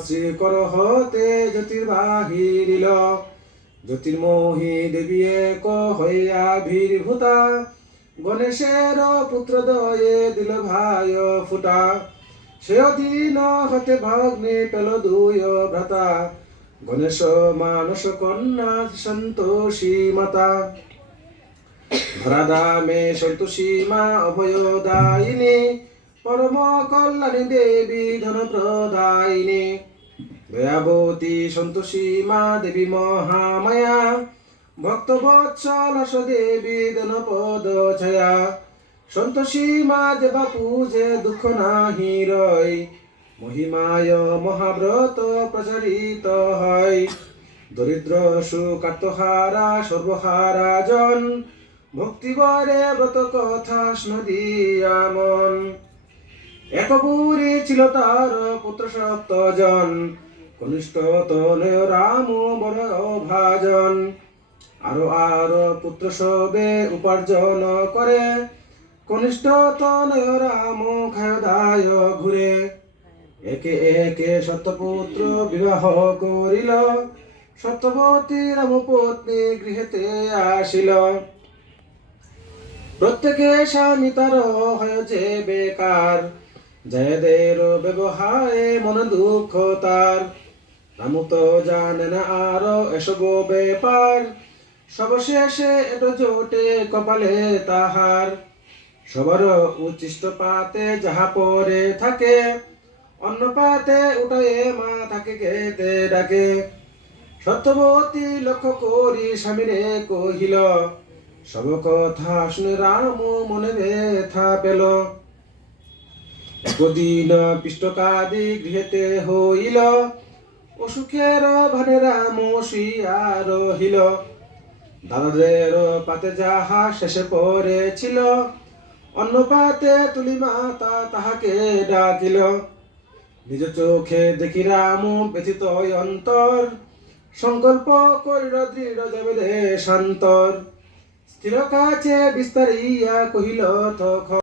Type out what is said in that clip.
শ্রীকর হতে জ্যোতির্বাহিরিল জ্যোতির্মোহী দেবী এক হইয়া ভীরভূতা গণেশের পুত্র দয়ে দিল ভাই ফুটা সে দিন হতে ভগ্নে পেল দুই ভ্রাতা গণেশ মানস কন্যা সন্তোষী মাতা ধরাধামে সন্তোষী মা অভয়দায়িনী পরম কল্যাণী দেবী ধন প্রদায়িনী দয়াবতী সন্তোষী মা দেবী মহামায়া ভক্ত বৎসল দেবী ধন পদ ছায়া সন্তোষী মা দেবা পূজে দুঃখ নাহি রয় মহিমায় মহাব্রত প্রচারিত হয় দরিদ্র সুকার্তহারা সর্বহারা জন ভক্তিবরে ব্রত কথা শুনিয়া মন এক বুড়ি ছিল তার পুত্র সপ্তজন কনিষ্ঠ তনয় রাম বড় ভাজন আরো পুত্র সবে উপার্জন করে কনিষ্ঠ তনয় রাম খায়দায় ঘুরে একে একে সত্যপুত্র বিবাহ করিল সত্যবতী রামপত্নী গৃহেতে আসিল প্রত্যেকে স্বামী তার হয়েছে বেকার জয়দের ব্যবহারে মন দুঃখ তার রামু তো জানে না আরো এসব ব্যাপার সবশেষে এটো জোটে কপালে তাহার সবার উচ্ছিষ্ট পাতে যাহা পরে থাকে অন্য পাতে উঠায়ে মা তাকে খেতে ডাকে সত্যবতী লক্ষ্য করি স্বামীরে কহিল সব কথা শুনে রাম মনে ব্যথা পেল একদিন পিষ্টকাদি গৃহেতে হইল অসুখের ভারে রাম শুইয়া রহিল দাদাদের পাতে যাহা শেষে পড়েছিল অন্য পাতে তুলি মাতা তাহাকে ডাকিল নিজ চোখে দেখি রাম ব্যথিত অন্তর সংকল্প করিল দৃঢ় যাবে দেশান্তর স্থির কাছে বিস্তারিয়া কহিল তখন